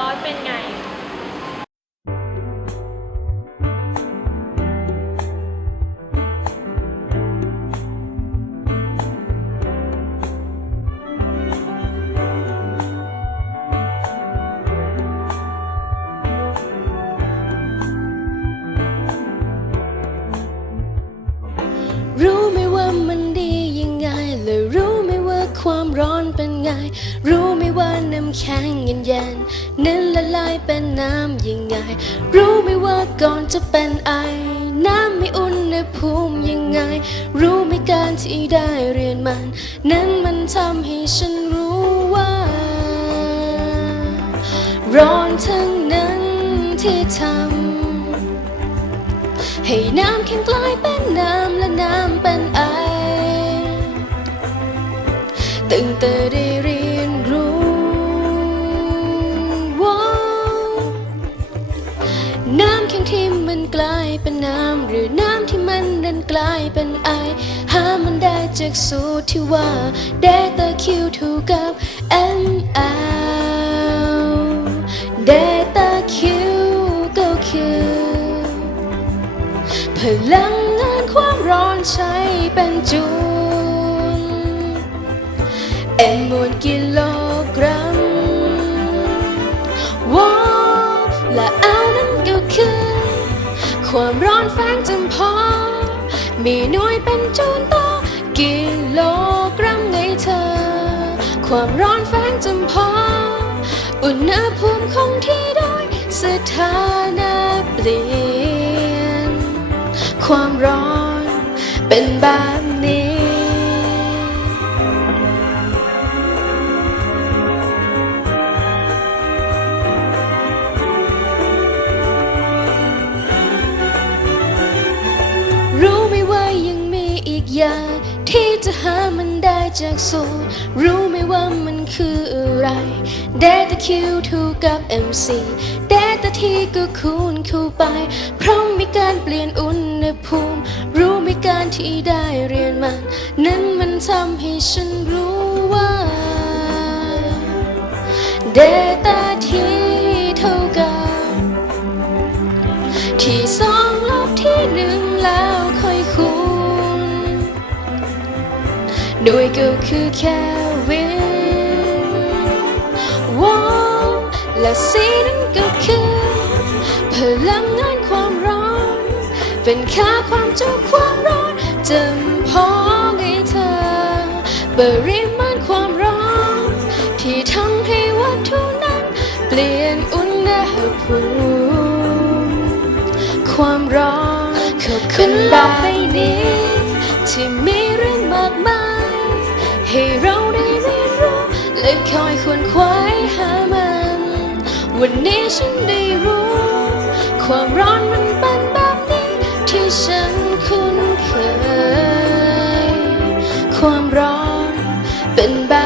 ร้อนเป็นไง อนเป็นไงรู้ไหมว่าน้ำแข็งเย็นเย็นๆนั้นละลายเป็นน้ำยังไง รู้ไหมว่าก่อนจะเป็นไอ น้ำไมีอุณหภูมิยังไง รู้ไหมการที่ได้เรียนมัน นั้นมันทำให้ฉันรู้ว่า ร้อนทั้งนั้นที่ทำให้น้ำแข็งกลายเป็นน้ำและน้ำเป็นไอ ตั้งแต่ได้เรียนรู้ว่าน้ำแข็งที่มันกลายเป็นน้ำ หรือน้ำที่มันดันกลายเป็นไอ หามันได้จากสูตรที่ว่าเดต้าคิวเท่ากับ ml เดต้าคิวก็คือพลังงานความร้อนใช้เป็นจู M มวลกิโลกรัมว้าวและเอานั้นก็คือ ความร้อนแฝงจำพอ มีหน่วยเป็นจูลต่อกิโลกรัมไงเธอ ความร้อนแฝงจำพอ อุณหภูมิคงที่โดยสถานะเปลี่ยน ความร้อนเป็นแบบ ที่จะหามันได้จากสูตรรู้ไหมว่ามันคืออะไร Delta Q เท่ากับ MC Delta T ก็คูณเข้าไป เพราะมีการเปลี่ยนอุณหภูมิ รู้ไหมการที่ได้เรียนมัน นั้นมันทำให้ฉันรู้ว่า Delta T โดยก็คือแค่วินว้าวและสีนั้นก็คือ พลังงานความร้อน เป็นค่าความจุความร้อนจำพอไงเธอปริมาณความร้อน ที่ทำให้วัตถุนั้น เปลี่ยนอุณหภูมิความร้อนขอบคุณโลกใบนี้ที่มีเรื่องม อยควรควายหามัน วันนี้ฉันได้รู้ ความร้อนมันเป็นแบบนี้ที่ฉันคุ้นเคย ความร้อนเป็นแบบ